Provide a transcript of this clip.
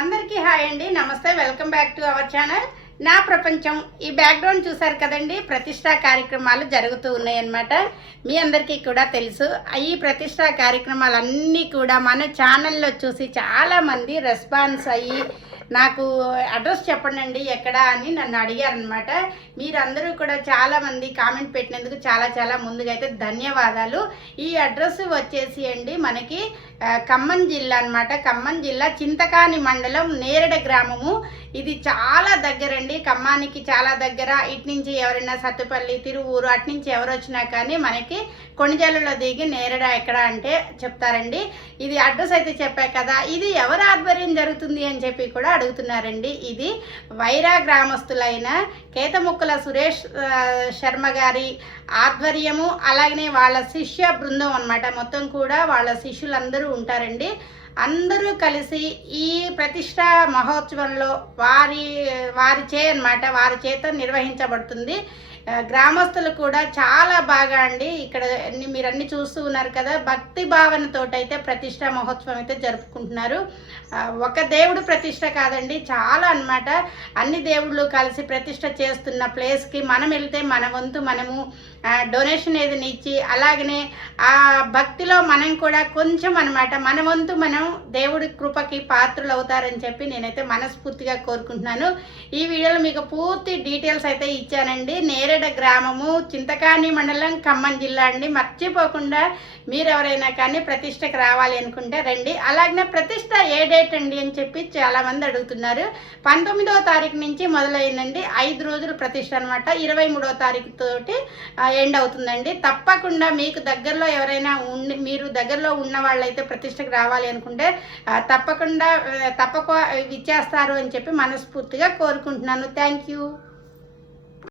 అందరికీ హాయ్ అండి, నమస్తే, welcome back to our channel నా ప్రపంచం. ఈ బ్యాక్గ్రౌండ్ చూసారు కదండి, ప్రతిష్టా కార్యక్రమాలు జరుగుతూ ఉన్నాయన్నమాట. మీ అందరికీ కూడా తెలుసు. ఈ ప్రతిష్టా కార్యక్రమాలన్నీ కూడా మన ఛానల్లో చూసి చాలామంది రెస్పాన్స్ అయ్యి నాకు అడ్రస్ చెప్పండి ఎక్కడ అని నన్ను అడిగారనమాట. మీరందరూ కూడా చాలామంది కామెంట్ పెట్టినందుకు చాలా ముందుగా అయితే ధన్యవాదాలు. ఈ అడ్రస్ వచ్చేసి అండి మనకి ఖమ్మం జిల్లా అనమాట. ఖమ్మం జిల్లా చింతకాని మండలం నేరడ గ్రామము. ఇది చాలా దగ్గరండి, ఖమ్మానికి చాలా దగ్గర. ఇటు నుంచి ఎవరైనా సత్తుపల్లి, తిరువూరు అటు నుంచి ఎవరు వచ్చినా కానీ మనకి కొణిజల్లలో దిగి నేరడ ఎక్కడ అంటే చెప్తారండి. ఇది అడ్రస్ అయితే చెప్పా కదా. ఇది ఎవరి ఆధ్వర్యం జరుగుతుంది అని చెప్పి కూడా అడుగుతున్నారండి. ఇది వైరా గ్రామస్తులైన కేతముక్కల సురేష్ శర్మ గారి ఆధ్వర్యము, అలాగనే వాళ్ళ శిష్య బృందం అన్నమాట. మొత్తం కూడా వాళ్ళ శిష్యులందరూ ఉంటారండి. అందరూ కలిసి ఈ ప్రతిష్ట మహోత్సవంలో వారి చేత నిర్వహించబడుతుంది. గ్రామస్తులు కూడా చాలా బాగా అండి, ఇక్కడ మీరు అన్ని చూస్తూ ఉన్నారు కదా, భక్తి భావనతో అయితే ప్రతిష్ట మహోత్సవం అయితే జరుపుకుంటున్నారు. ఒక దేవుడు ప్రతిష్ట కాదండి, చాలా అన్నమాట. అన్ని దేవుళ్ళు కలిసి ప్రతిష్ట చేస్తున్న ప్లేస్కి మనం వెళ్తే మన వంతు మనము డొనేషన్ ఏదైనా ఇచ్చి, అలాగనే ఆ భక్తిలో మనం కూడా కొంచెం అన్నమాట మన వంతు మనం దేవుడి కృపకి పాత్రలు అవుతారని చెప్పి నేనైతే మనస్ఫూర్తిగా కోరుకుంటున్నాను. ఈ వీడియోలో మీకు పూర్తి డీటెయిల్స్ అయితే ఇచ్చానండి. నేరేడ గ్రామము, చింతకాని మండలం, ఖమ్మం జిల్లా అండి. మర్చిపోకుండా మీరు ఎవరైనా కానీ ప్రతిష్టకు రావాలి అనుకుంటే రండి. అలాగనే ప్రతిష్ట ఏ డేట్ అండి అని చెప్పి చాలామంది అడుగుతున్నారు. 19వ తారీఖు నుంచి మొదలైందండి. 5 రోజులు ప్రతిష్ట అనమాట. 23వ తారీఖు తోటి ఎండ్ అవుతుందండి. తప్పకుండా మీకు దగ్గరలో ఎవరైనా మీరు దగ్గరలో ఉన్న వాళ్ళైతే ప్రతిష్టకు రావాలి అనుకుంటే తప్పక ఇచ్చేస్తారు అని చెప్పి మనస్ఫూర్తిగా కోరుకుంటున్నాను. Thank you.